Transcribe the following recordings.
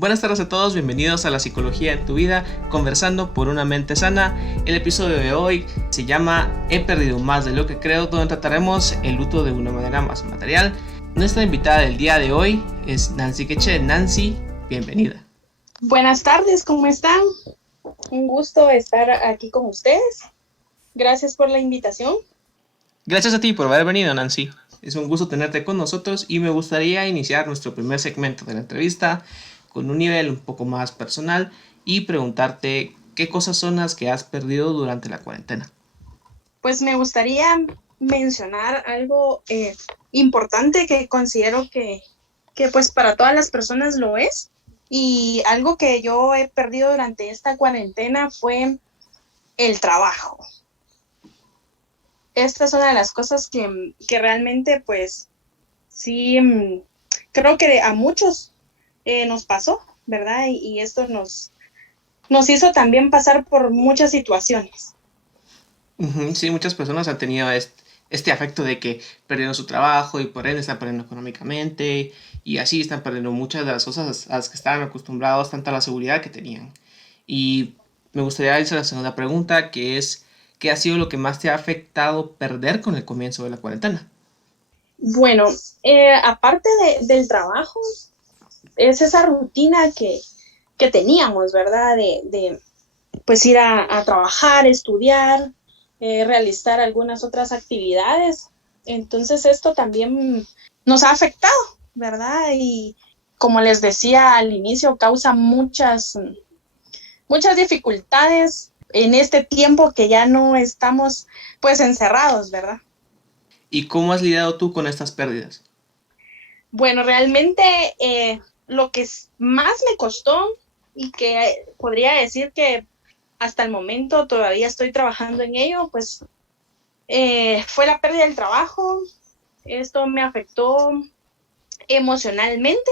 Buenas tardes a todos, bienvenidos a La Psicología en tu Vida, conversando por una mente sana. El episodio de hoy se llama He perdido más de lo que creo, donde trataremos el luto de una manera más material. Nuestra invitada del día de hoy es Nancy Queche. Nancy, bienvenida. Buenas tardes, ¿cómo están? Un gusto estar aquí con ustedes. Gracias por la invitación. Gracias a ti por haber venido, Nancy. Es un gusto tenerte con nosotros y me gustaría iniciar nuestro primer segmento de la entrevista con un nivel un poco más personal y preguntarte qué cosas son las que has perdido durante la cuarentena. Pues me gustaría mencionar algo importante que considero que pues para todas las personas lo es. Y algo que yo he perdido durante esta cuarentena fue el trabajo. Esta es una de las cosas que realmente pues sí creo que a muchos nos pasó, ¿verdad? Y esto nos hizo también pasar por muchas situaciones. Sí, muchas personas han tenido este afecto de que perdieron su trabajo y por ende están perdiendo económicamente y así están perdiendo muchas de las cosas a las que estaban acostumbrados, tanta la seguridad que tenían. Y me gustaría hacer la segunda pregunta, que es, ¿qué ha sido lo que más te ha afectado perder con el comienzo de la cuarentena? Bueno, aparte del trabajo, es esa rutina que teníamos, ¿verdad? De pues ir a trabajar, estudiar, realizar algunas otras actividades. Entonces esto también nos ha afectado, ¿verdad? Y como les decía al inicio, causa muchas dificultades en este tiempo que ya no estamos pues encerrados, ¿verdad? ¿Y cómo has lidiado tú con estas pérdidas? Bueno, realmente lo que más me costó y que podría decir que hasta el momento todavía estoy trabajando en ello, pues fue la pérdida del trabajo. Esto me afectó emocionalmente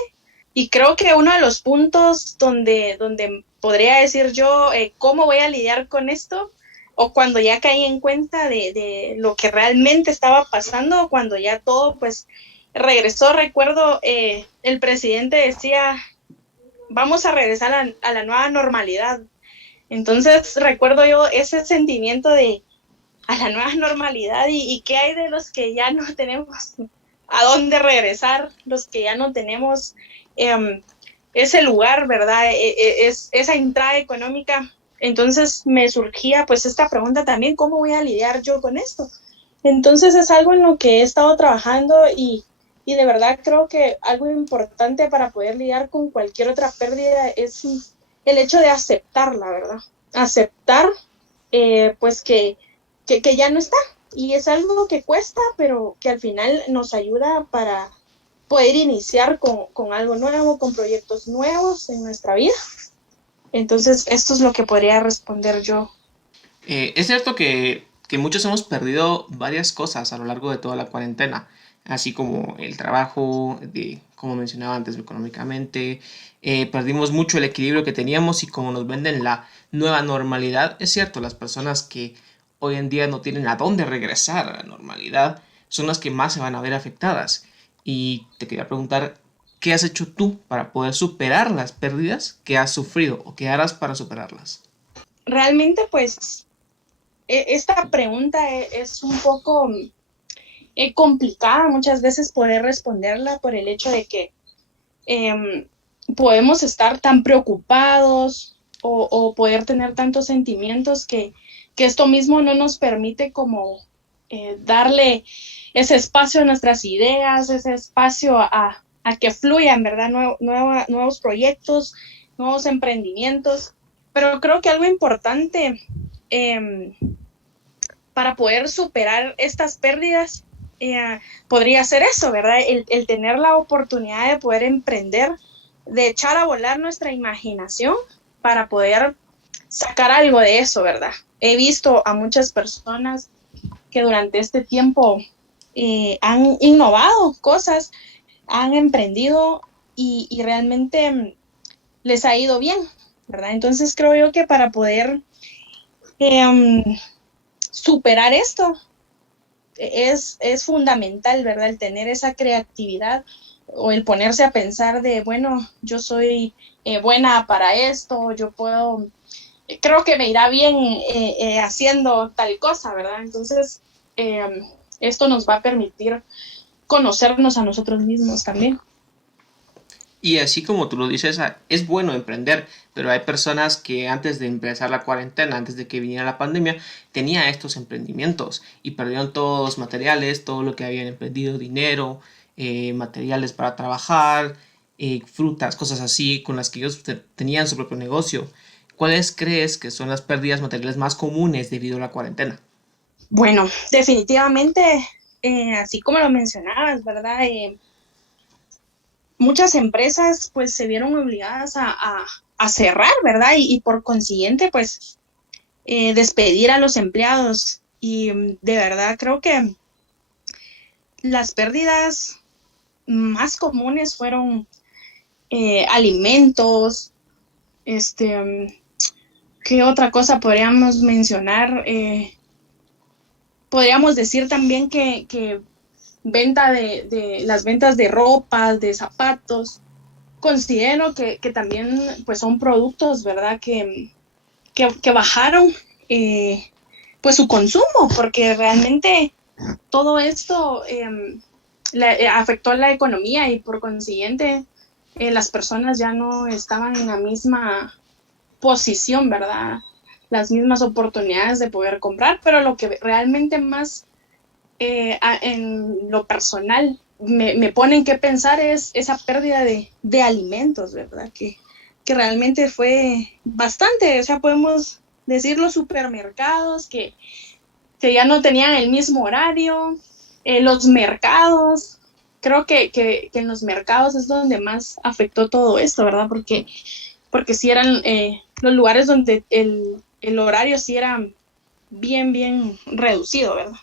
y creo que uno de los puntos donde podría decir yo cómo voy a lidiar con esto o cuando ya caí en cuenta de lo que realmente estaba pasando, cuando ya todo pues regresó. Recuerdo el presidente decía vamos a regresar a la nueva normalidad. Entonces recuerdo yo ese sentimiento de a la nueva normalidad y qué hay de los que ya no tenemos a dónde regresar, los que ya no tenemos ese lugar, ¿verdad? Esa entrada económica. Entonces me surgía pues esta pregunta también, ¿cómo voy a lidiar yo con esto? Entonces es algo en lo que he estado trabajando y de verdad creo que algo importante para poder lidiar con cualquier otra pérdida es el hecho de aceptarla, ¿verdad? Aceptar pues que ya no está. Y es algo que cuesta, pero que al final nos ayuda para poder iniciar con algo nuevo, con proyectos nuevos en nuestra vida. Entonces, esto es lo que podría responder yo. Es cierto que muchos hemos perdido varias cosas a lo largo de toda la cuarentena, así como el trabajo, como mencionaba antes, económicamente. Perdimos mucho el equilibrio que teníamos y como nos venden la nueva normalidad, es cierto, las personas que hoy en día no tienen a dónde regresar a la normalidad son las que más se van a ver afectadas. Y te quería preguntar, ¿qué has hecho tú para poder superar las pérdidas que has sufrido o qué harás para superarlas? Realmente, pues, esta pregunta es un poco complicada muchas veces poder responderla por el hecho de que eh, podemos estar tan preocupados o poder tener tantos sentimientos que esto mismo no nos permite como darle ese espacio a nuestras ideas, ese espacio a que fluyan, ¿verdad? Nuevos proyectos, nuevos emprendimientos. Pero creo que algo importante eh, para poder superar estas pérdidas podría ser eso, ¿verdad? El tener la oportunidad de poder emprender, de echar a volar nuestra imaginación para poder sacar algo de eso, ¿verdad? He visto a muchas personas que durante este tiempo han innovado cosas, han emprendido y realmente les ha ido bien, ¿verdad? Entonces creo yo que para poder eh, superar esto es fundamental, ¿verdad? El tener esa creatividad o el ponerse a pensar de, bueno, yo soy buena para esto, yo puedo, creo que me irá bien haciendo tal cosa, ¿verdad? Entonces, esto nos va a permitir conocernos a nosotros mismos también. Y así como tú lo dices, es bueno emprender, pero hay personas que antes de empezar la cuarentena, antes de que viniera la pandemia, tenían estos emprendimientos y perdieron todos los materiales, todo lo que habían emprendido, dinero, materiales para trabajar, frutas, cosas así, con las que ellos tenían su propio negocio. ¿Cuáles crees que son las pérdidas materiales más comunes debido a la cuarentena? Bueno, definitivamente, así como lo mencionabas, ¿verdad? Muchas empresas pues se vieron obligadas a cerrar, ¿verdad? Y por consiguiente pues despedir a los empleados. Y de verdad creo que las pérdidas más comunes fueron alimentos, ¿qué otra cosa podríamos mencionar? Podríamos decir también que venta de las ventas de ropa, de zapatos, considero que también pues son productos, ¿verdad? Que bajaron pues su consumo, porque realmente todo esto afectó a la economía y por consiguiente las personas ya no estaban en la misma posición, ¿verdad? Las mismas oportunidades de poder comprar, pero lo que realmente más en lo personal me ponen que pensar es esa pérdida de alimentos, ¿verdad? Que realmente fue bastante, o sea, podemos decir los supermercados que ya no tenían el mismo horario, los mercados, creo que en los mercados es donde más afectó todo esto, ¿verdad? Porque sí eran los lugares donde el horario sí era bien reducido, ¿verdad?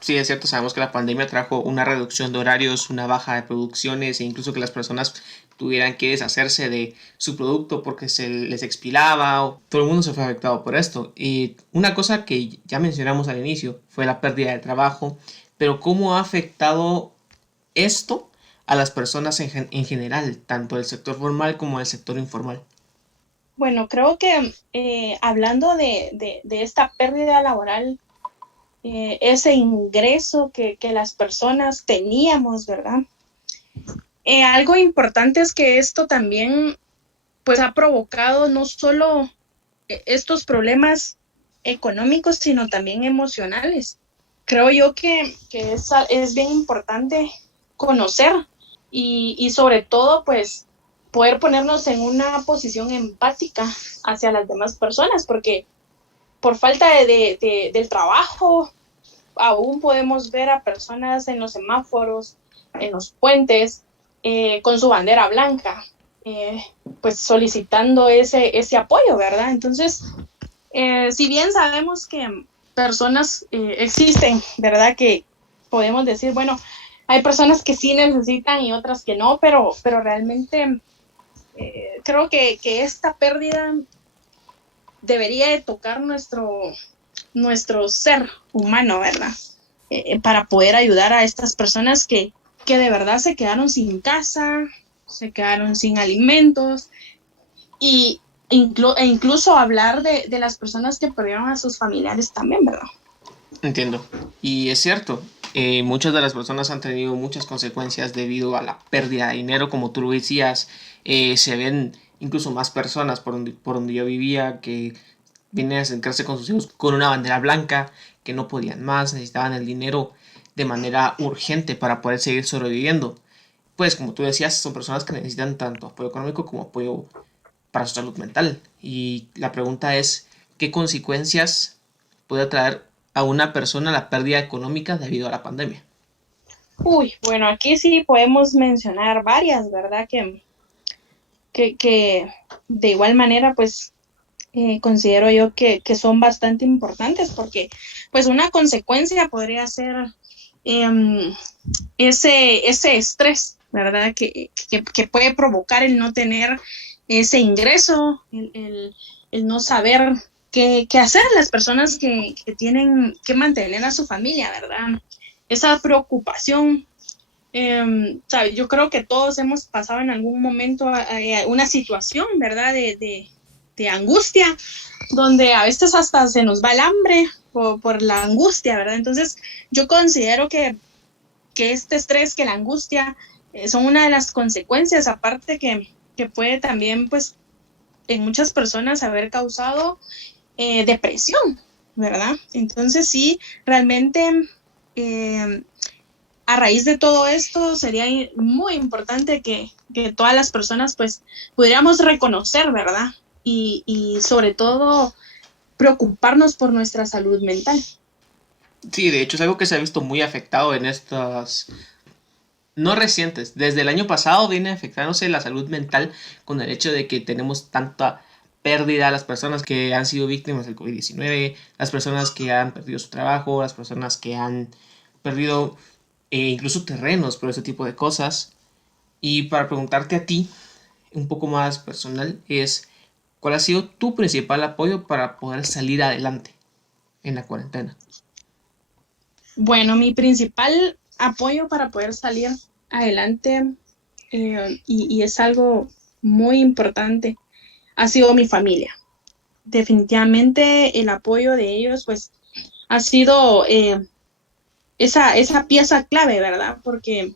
Sí, es cierto, sabemos que la pandemia trajo una reducción de horarios, una baja de producciones e incluso que las personas tuvieran que deshacerse de su producto porque se les expiraba o todo el mundo se fue afectado por esto. Y una cosa que ya mencionamos al inicio fue la pérdida de trabajo, pero ¿cómo ha afectado esto a las personas en general, tanto del sector formal como del sector informal? Bueno, creo que hablando de esta pérdida laboral, ese ingreso que las personas teníamos, ¿verdad? Algo importante es que esto también pues ha provocado no solo estos problemas económicos, sino también emocionales. Creo yo que es bien importante conocer y sobre todo pues poder ponernos en una posición empática hacia las demás personas, porque por falta del trabajo aún podemos ver a personas en los semáforos, en los puentes, con su bandera blanca, eh, pues solicitando ese apoyo, ¿verdad? Entonces, si bien sabemos que personas existen, ¿verdad? Que podemos decir, bueno, hay personas que sí necesitan y otras que no, pero realmente creo que esta pérdida debería de tocar nuestro ser humano, ¿verdad? Para poder ayudar a estas personas que de verdad se quedaron sin casa, se quedaron sin alimentos y incluso hablar de las personas que perdieron a sus familiares también, ¿verdad? Entiendo. Y es cierto, muchas de las personas han tenido muchas consecuencias debido a la pérdida de dinero, como tú lo decías. Se ven incluso más personas por donde yo vivía que vienen a acercarse con sus hijos con una bandera blanca, que no podían más, necesitaban el dinero de manera urgente para poder seguir sobreviviendo. Pues como tú decías, son personas que necesitan tanto apoyo económico como apoyo para su salud mental. Y la pregunta es, ¿qué consecuencias puede traer a una persona la pérdida económica debido a la pandemia? Uy, bueno, aquí sí podemos mencionar varias, ¿verdad? Que de igual manera, pues considero yo que son bastante importantes porque pues una consecuencia podría ser eh, ese estrés, ¿verdad? Que puede provocar el no tener ese ingreso, el no saber qué hacer las personas que tienen que mantener a su familia, ¿verdad? Esa preocupación ¿Sabe? Yo creo que todos hemos pasado en algún momento una situación, ¿verdad? De angustia, donde a veces hasta se nos va el hambre por la angustia, ¿verdad? Entonces, yo considero que este estrés, que la angustia, son una de las consecuencias, aparte que puede también, pues, en muchas personas haber causado depresión, ¿verdad? Entonces, sí, realmente, a raíz de todo esto, sería muy importante que todas las personas, pues, pudiéramos reconocer, ¿verdad? Y sobre todo, preocuparnos por nuestra salud mental. Sí, de hecho es algo que se ha visto muy afectado en estas, no recientes, desde el año pasado viene afectándose la salud mental con el hecho de que tenemos tanta pérdida, las personas que han sido víctimas del COVID-19, las personas que han perdido su trabajo, las personas que han perdido incluso terrenos por ese tipo de cosas. Y para preguntarte a ti, un poco más personal, es ¿cuál ha sido tu principal apoyo para poder salir adelante en la cuarentena? Bueno, mi principal apoyo para poder salir adelante, y es algo muy importante, ha sido mi familia. Definitivamente el apoyo de ellos, pues, ha sido esa pieza clave, ¿verdad? Porque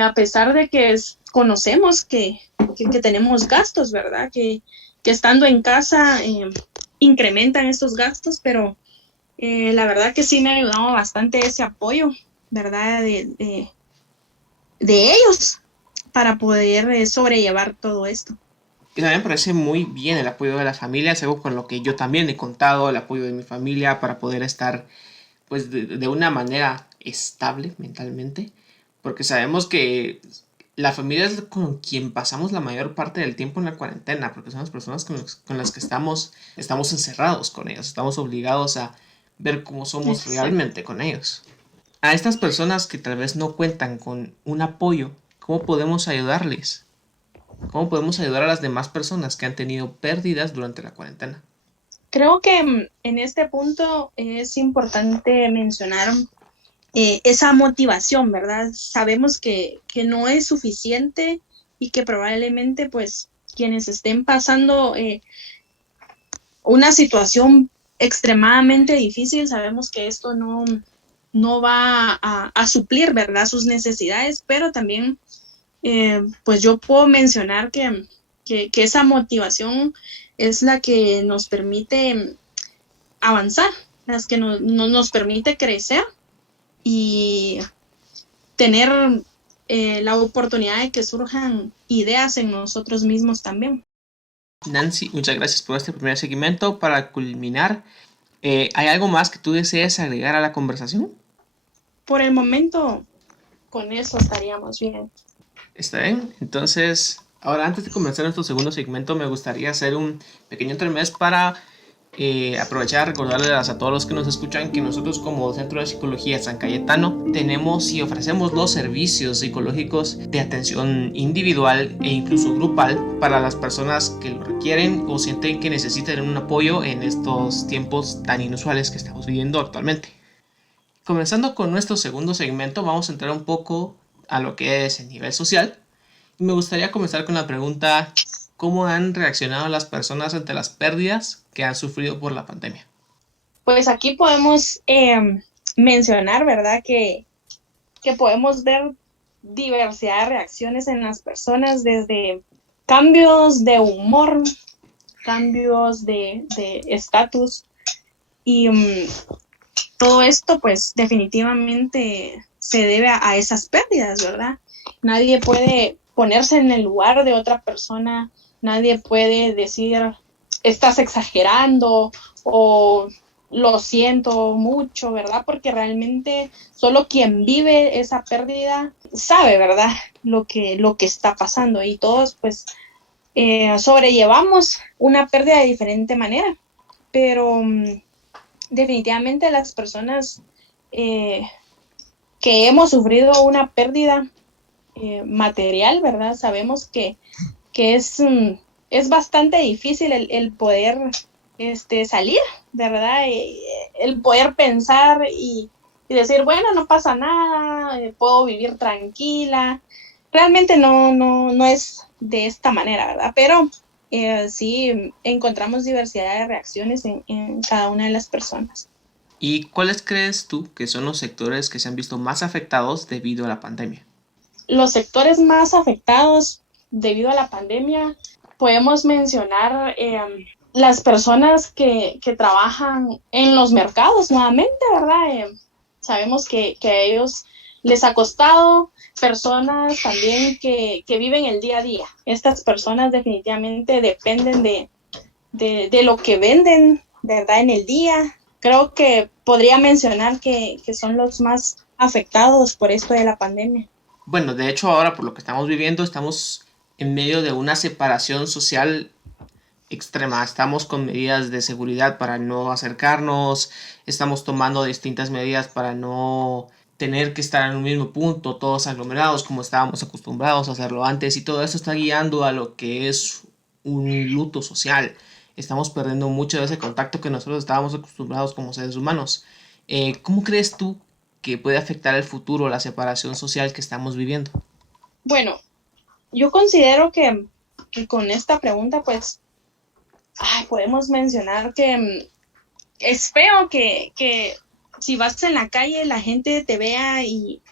a pesar de que conocemos que tenemos gastos, ¿verdad? Que estando en casa incrementan estos gastos, pero la verdad que sí me ha ayudado bastante ese apoyo, ¿verdad? De ellos para poder sobrellevar todo esto. Y también me parece muy bien el apoyo de la familia, es algo con lo que yo también he contado, el apoyo de mi familia para poder estar pues de una manera estable mentalmente, porque sabemos que la familia es con quien pasamos la mayor parte del tiempo en la cuarentena, porque son las personas con las que estamos encerrados con ellos, estamos obligados a ver cómo somos Exacto. realmente con ellos. A estas personas que tal vez no cuentan con un apoyo, ¿cómo podemos ayudarles? ¿Cómo podemos ayudar a las demás personas que han tenido pérdidas durante la cuarentena? Creo que en este punto es importante mencionar esa motivación, ¿verdad? Sabemos que no es suficiente y que probablemente pues quienes estén pasando una situación extremadamente difícil, sabemos que esto no va a suplir, ¿verdad? Sus necesidades, pero también pues yo puedo mencionar que esa motivación es la que nos permite avanzar, las que nos permite crecer y tener la oportunidad de que surjan ideas en nosotros mismos también. Nancy, muchas gracias por este primer segmento. Para culminar, ¿hay algo más que tú desees agregar a la conversación? Por el momento, con eso estaríamos bien. ¿Está bien? Entonces, ahora antes de comenzar nuestro segundo segmento, me gustaría hacer un pequeño intermés para aprovechar, recordarles a todos los que nos escuchan que nosotros como Centro de Psicología San Cayetano tenemos y ofrecemos los servicios psicológicos de atención individual e incluso grupal para las personas que lo requieren o sienten que necesitan un apoyo en estos tiempos tan inusuales que estamos viviendo actualmente. Comenzando con nuestro segundo segmento, vamos a entrar un poco a lo que es el nivel social. Y me gustaría comenzar con la pregunta, ¿cómo han reaccionado las personas ante las pérdidas que han sufrido por la pandemia? Pues aquí podemos mencionar, ¿verdad? Que podemos ver diversidad de reacciones en las personas, desde cambios de humor, cambios de estatus y todo esto pues definitivamente se debe a esas pérdidas, ¿verdad? Nadie puede ponerse en el lugar de otra persona, nadie puede decir, estás exagerando o lo siento mucho, ¿verdad? Porque realmente solo quien vive esa pérdida sabe, ¿verdad? Lo que está pasando y todos pues sobrellevamos una pérdida de diferente manera, pero definitivamente las personas eh, que hemos sufrido una pérdida material, ¿verdad? Sabemos que es bastante difícil el poder salir, ¿verdad? El poder pensar y decir, bueno, no pasa nada, puedo vivir tranquila. Realmente no es de esta manera, ¿verdad? Pero sí encontramos diversidad de reacciones en cada una de las personas. ¿Y cuáles crees tú que son los sectores que se han visto más afectados debido a la pandemia? Los sectores más afectados debido a la pandemia, podemos mencionar las personas que trabajan en los mercados nuevamente, ¿verdad? Sabemos que a ellos les ha costado, personas también que viven el día a día. Estas personas definitivamente dependen de lo que venden, ¿verdad? En el día. Creo que podría mencionar que son los más afectados por esto de la pandemia. Bueno, de hecho ahora por lo que estamos viviendo estamos en medio de una separación social extrema. Estamos con medidas de seguridad para no acercarnos, estamos tomando distintas medidas para no tener que estar en un mismo punto, todos aglomerados como estábamos acostumbrados a hacerlo antes, y todo eso está guiando a lo que es un luto social. Estamos perdiendo mucho de ese contacto que nosotros estábamos acostumbrados como seres humanos. ¿Cómo crees tú que puede afectar el futuro la separación social que estamos viviendo? Bueno, yo considero que con esta pregunta, pues, podemos mencionar que es feo que si vas en la calle la gente te vea y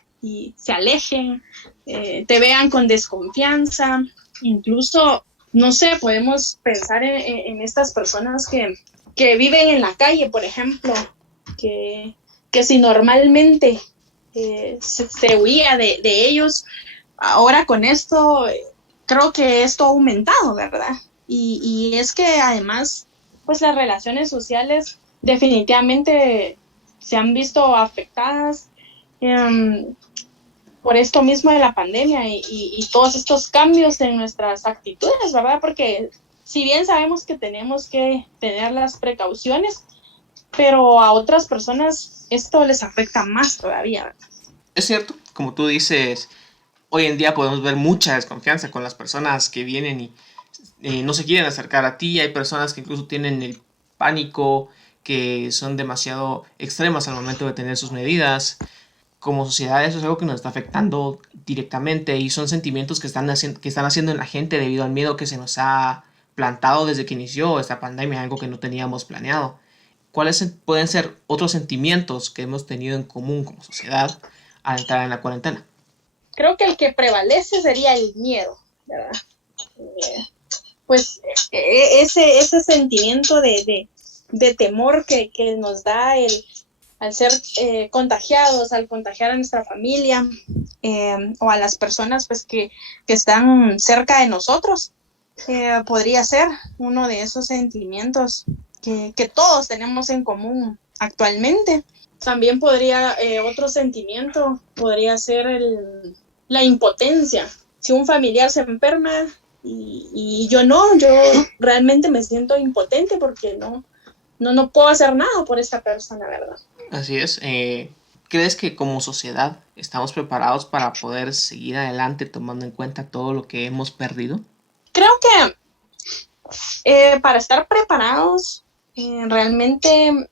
se alejen, te vean con desconfianza, incluso, no sé, podemos pensar en estas personas que viven en la calle, por ejemplo, que si normalmente se huía de ellos, ahora con esto creo que esto ha aumentado, ¿verdad? Y es que además, pues las relaciones sociales definitivamente se han visto afectadas por esto mismo de la pandemia y todos estos cambios en nuestras actitudes, ¿verdad? Porque si bien sabemos que tenemos que tener las precauciones, pero a otras personas esto les afecta más todavía, ¿verdad? Es cierto, como tú dices, hoy en día podemos ver mucha desconfianza con las personas que vienen y no se quieren acercar a ti. Hay personas que incluso tienen el pánico, que son demasiado extremas al momento de tener sus medidas. Como sociedad eso es algo que nos está afectando directamente y son sentimientos que están haciendo en la gente debido al miedo que se nos ha plantado desde que inició esta pandemia, algo que no teníamos planeado. ¿Cuáles pueden ser otros sentimientos que hemos tenido en común como sociedad al entrar en la cuarentena? Creo que el que prevalece sería el miedo, ¿verdad? Pues ese sentimiento de temor que nos da al ser contagiados, al contagiar a nuestra familia o a las personas pues, que están cerca de nosotros, podría ser uno de esos sentimientos que todos tenemos en común actualmente. También podría, otro sentimiento podría ser la impotencia. Si un familiar se enferma y yo realmente me siento impotente porque no puedo hacer nada por esta persona, ¿verdad? Así es. ¿Crees que como sociedad estamos preparados para poder seguir adelante tomando en cuenta todo lo que hemos perdido? Creo que para estar preparados realmente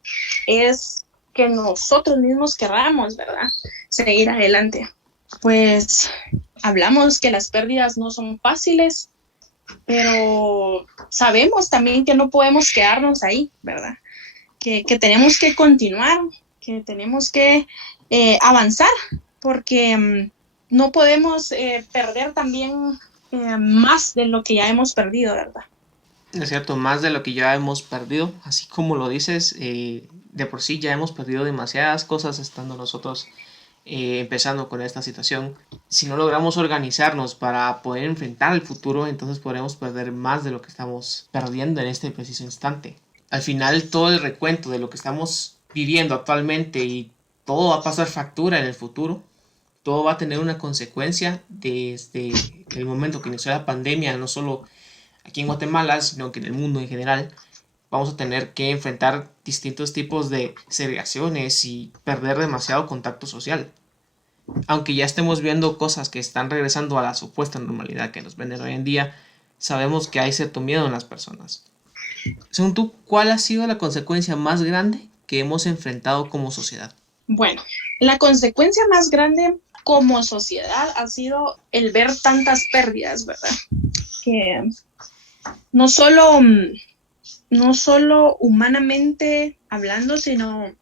es que nosotros mismos querramos, ¿verdad? Seguir adelante. Pues hablamos que las pérdidas no son fáciles, pero sabemos también que no podemos quedarnos ahí, ¿verdad? Que tenemos que continuar, que tenemos que avanzar, porque no podemos perder también más de lo que ya hemos perdido, ¿verdad? Es cierto, más de lo que ya hemos perdido, así como lo dices, de por sí ya hemos perdido demasiadas cosas estando nosotros empezando con esta situación. Si no logramos organizarnos para poder enfrentar el futuro, entonces podremos perder más de lo que estamos perdiendo en este preciso instante. Al final, todo el recuento de lo que estamos viviendo actualmente y todo va a pasar factura en el futuro. Todo va a tener una consecuencia desde el momento que inició la pandemia, no solo aquí en Guatemala, sino que en el mundo en general. Vamos a tener que enfrentar distintos tipos de segregaciones y perder demasiado contacto social. Aunque ya estemos viendo cosas que están regresando a la supuesta normalidad que nos venden hoy en día, sabemos que hay cierto miedo en las personas. Según tú, ¿cuál ha sido la consecuencia más grande que hemos enfrentado como sociedad? Bueno, La consecuencia más grande como sociedad ha sido el ver tantas pérdidas, ¿verdad? Que no solo, no solo humanamente hablando, sino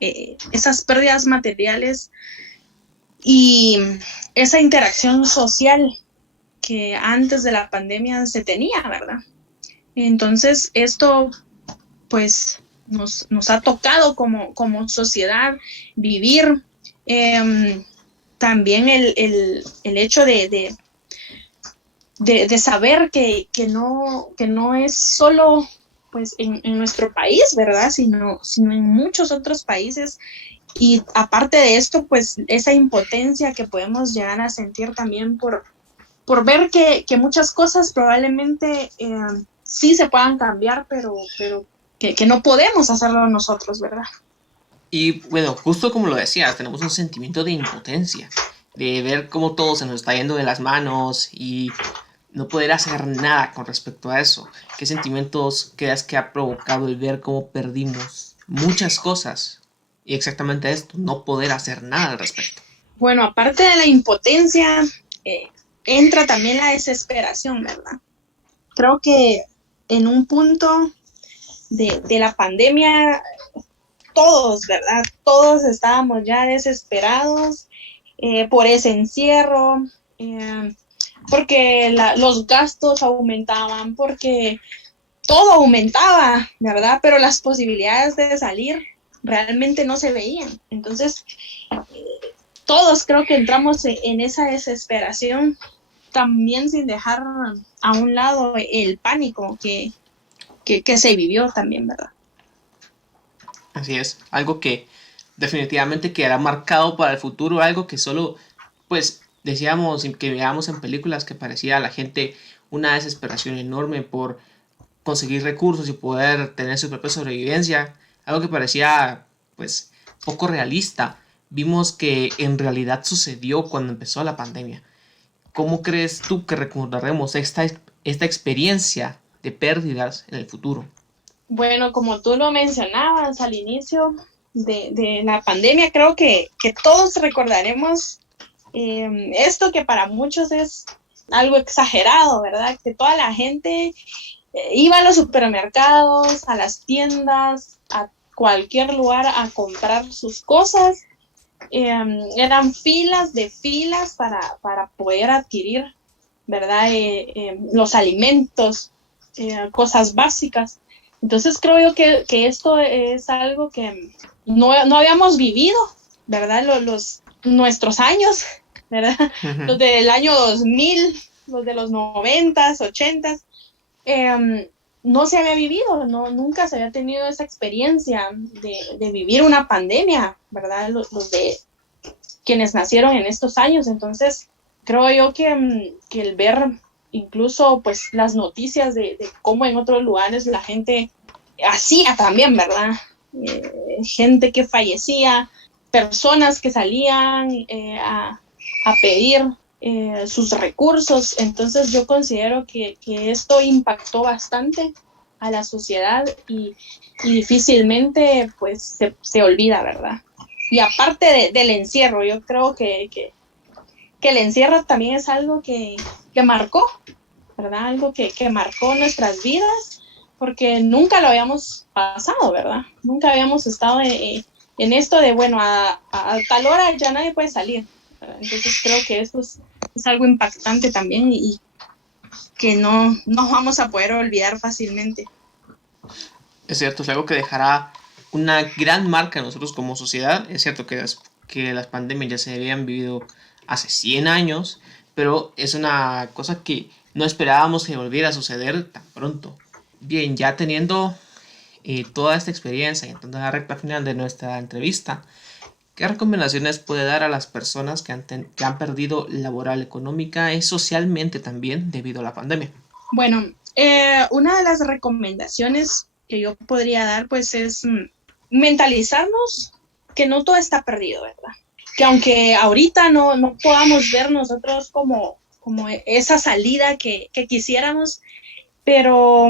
esas pérdidas materiales y esa interacción social que antes de la pandemia se tenía, ¿verdad? Entonces, esto pues nos ha tocado como sociedad vivir. También el hecho de saber que no es solo pues en nuestro país, ¿verdad? Sino en muchos otros países. Y aparte de esto, pues esa impotencia que podemos llegar a sentir también por ver que muchas cosas probablemente sí se puedan cambiar, pero que no podemos hacerlo nosotros, ¿verdad? Y bueno, justo como lo decías, tenemos un sentimiento de impotencia, de ver cómo todo se nos está yendo de las manos y no poder hacer nada con respecto a eso. ¿Qué sentimientos creas que ha provocado el ver cómo perdimos muchas cosas? Y exactamente esto, no poder hacer nada al respecto. Bueno, aparte de la impotencia, eh, entra también la desesperación, ¿verdad? Creo que en un punto de la pandemia, todos, ¿verdad? Todos estábamos ya desesperados por ese encierro, porque los gastos aumentaban, porque todo aumentaba, ¿verdad? Pero las posibilidades de salir realmente no se veían. Entonces, todos creo que entramos en esa desesperación, también sin dejar a un lado el pánico que se vivió también, ¿verdad? Así es, algo que definitivamente quedará marcado para el futuro, algo que solo, pues, decíamos que veíamos en películas que parecía a la gente una desesperación enorme por conseguir recursos y poder tener su propia sobrevivencia, algo que parecía, pues, poco realista. Vimos que en realidad sucedió cuando empezó la pandemia. ¿Cómo crees tú que recordaremos esta experiencia de pérdidas en el futuro? Bueno, como tú lo mencionabas al inicio de la pandemia, creo que todos recordaremos esto que para muchos es algo exagerado, ¿verdad? Que toda la gente iba a los supermercados, a las tiendas, a cualquier lugar a comprar sus cosas. Eran filas de filas para poder adquirir, ¿verdad? Los alimentos, cosas básicas. Entonces creo yo que esto es algo que no habíamos vivido, ¿verdad? Nuestros años, ¿verdad? Los del año 2000, los de los 90s, 80s, no se había vivido, nunca se había tenido esa experiencia de vivir una pandemia, ¿verdad? Los de quienes nacieron en estos años. Entonces, creo yo que el ver incluso pues las noticias de cómo en otros lugares la gente hacía también, ¿verdad? Gente que fallecía, personas que salían a pedir sus recursos. Entonces yo considero que esto impactó bastante a la sociedad y difícilmente pues se olvida, ¿verdad? Y aparte del encierro, yo creo que el encierro también es algo que marcó, ¿verdad? Algo que marcó nuestras vidas, porque nunca lo habíamos pasado, ¿verdad? Nunca habíamos estado en esto de, bueno, a tal hora ya nadie puede salir, ¿verdad? Entonces creo que esto es algo impactante también y que no vamos a poder olvidar fácilmente. Es cierto, es algo que dejará una gran marca en nosotros como sociedad. Es cierto que las pandemias ya se habían vivido hace 100 años, pero es una cosa que no esperábamos que volviera a suceder tan pronto. Bien, ya teniendo toda esta experiencia y entonces la recta final de nuestra entrevista, ¿qué recomendaciones puede dar a las personas que han perdido laboral, económica y socialmente también debido a la pandemia? Bueno, una de las recomendaciones que yo podría dar pues es mentalizarnos que no todo está perdido, ¿verdad? Que aunque ahorita no podamos ver nosotros como esa salida que quisiéramos, pero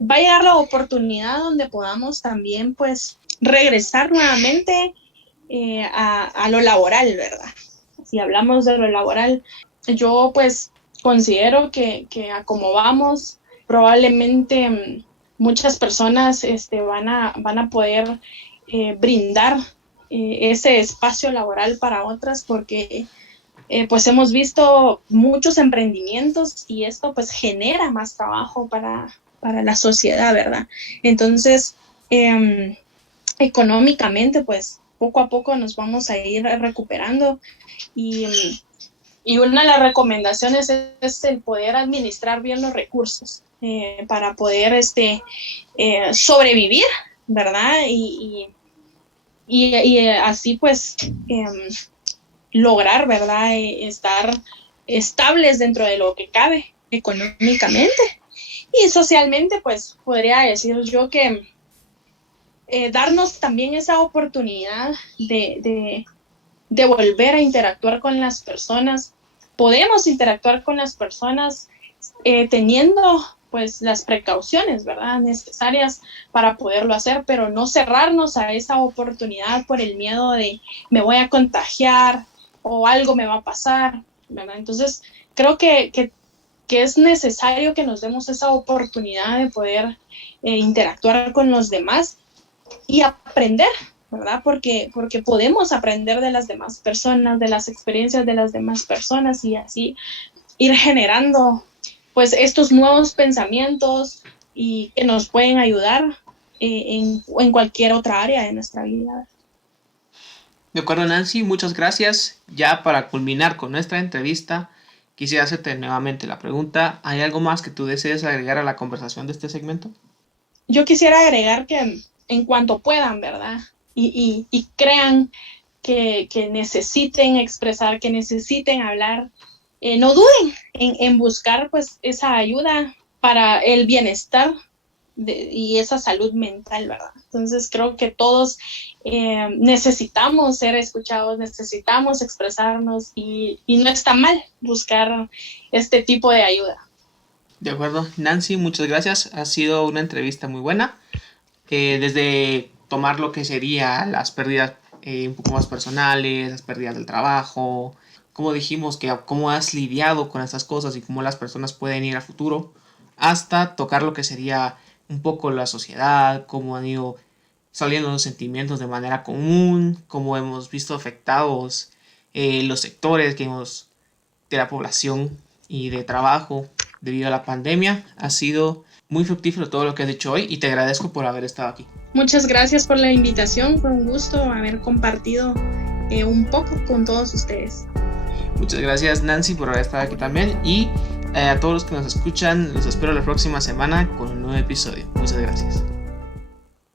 va a llegar la oportunidad donde podamos también pues regresar nuevamente a lo laboral, ¿verdad? Si hablamos de lo laboral, yo pues considero que a como vamos, probablemente muchas personas van a poder brindar ese espacio laboral para otras, porque pues hemos visto muchos emprendimientos y esto pues genera más trabajo para la sociedad, ¿verdad? Entonces, económicamente pues poco a poco nos vamos a ir recuperando y una de las recomendaciones es el poder administrar bien los recursos para poder sobrevivir, ¿verdad? Y así pues lograr, ¿verdad? Estar estables dentro de lo que cabe económicamente. Y socialmente, pues podría decir yo que darnos también esa oportunidad de volver a interactuar con las personas. Podemos interactuar con las personas teniendo pues las precauciones, ¿verdad?, necesarias para poderlo hacer, pero no cerrarnos a esa oportunidad por el miedo de me voy a contagiar o algo me va a pasar, ¿verdad? Entonces, creo que es necesario que nos demos esa oportunidad de poder interactuar con los demás y aprender, ¿verdad? Porque podemos aprender de las demás personas, de las experiencias de las demás personas y así ir generando pues estos nuevos pensamientos y que nos pueden ayudar en cualquier otra área de nuestra vida. De acuerdo, Nancy, muchas gracias. Ya para culminar con nuestra entrevista, quisiera hacerte nuevamente la pregunta, ¿hay algo más que tú desees agregar a la conversación de este segmento? Yo quisiera agregar que en cuanto puedan, ¿verdad? Y crean que necesiten expresar, que necesiten hablar, no duden en buscar pues esa ayuda para el bienestar y esa salud mental, ¿verdad? Entonces creo que todos necesitamos ser escuchados, necesitamos expresarnos y no está mal buscar este tipo de ayuda. De acuerdo, Nancy, muchas gracias. Ha sido una entrevista muy buena. Desde tomar lo que sería las pérdidas un poco más personales, las pérdidas del trabajo, como dijimos, que cómo has lidiado con estas cosas y cómo las personas pueden ir a futuro, hasta tocar lo que sería un poco la sociedad, cómo han ido saliendo los sentimientos de manera común, cómo hemos visto afectados los sectores que hemos, de la población y de trabajo debido a la pandemia. Ha sido muy fructífero todo lo que has dicho hoy y te agradezco por haber estado aquí. Muchas gracias por la invitación, fue un gusto haber compartido un poco con todos ustedes. Muchas gracias, Nancy, por haber estado aquí también y a todos los que nos escuchan, los espero la próxima semana con un nuevo episodio. Muchas gracias.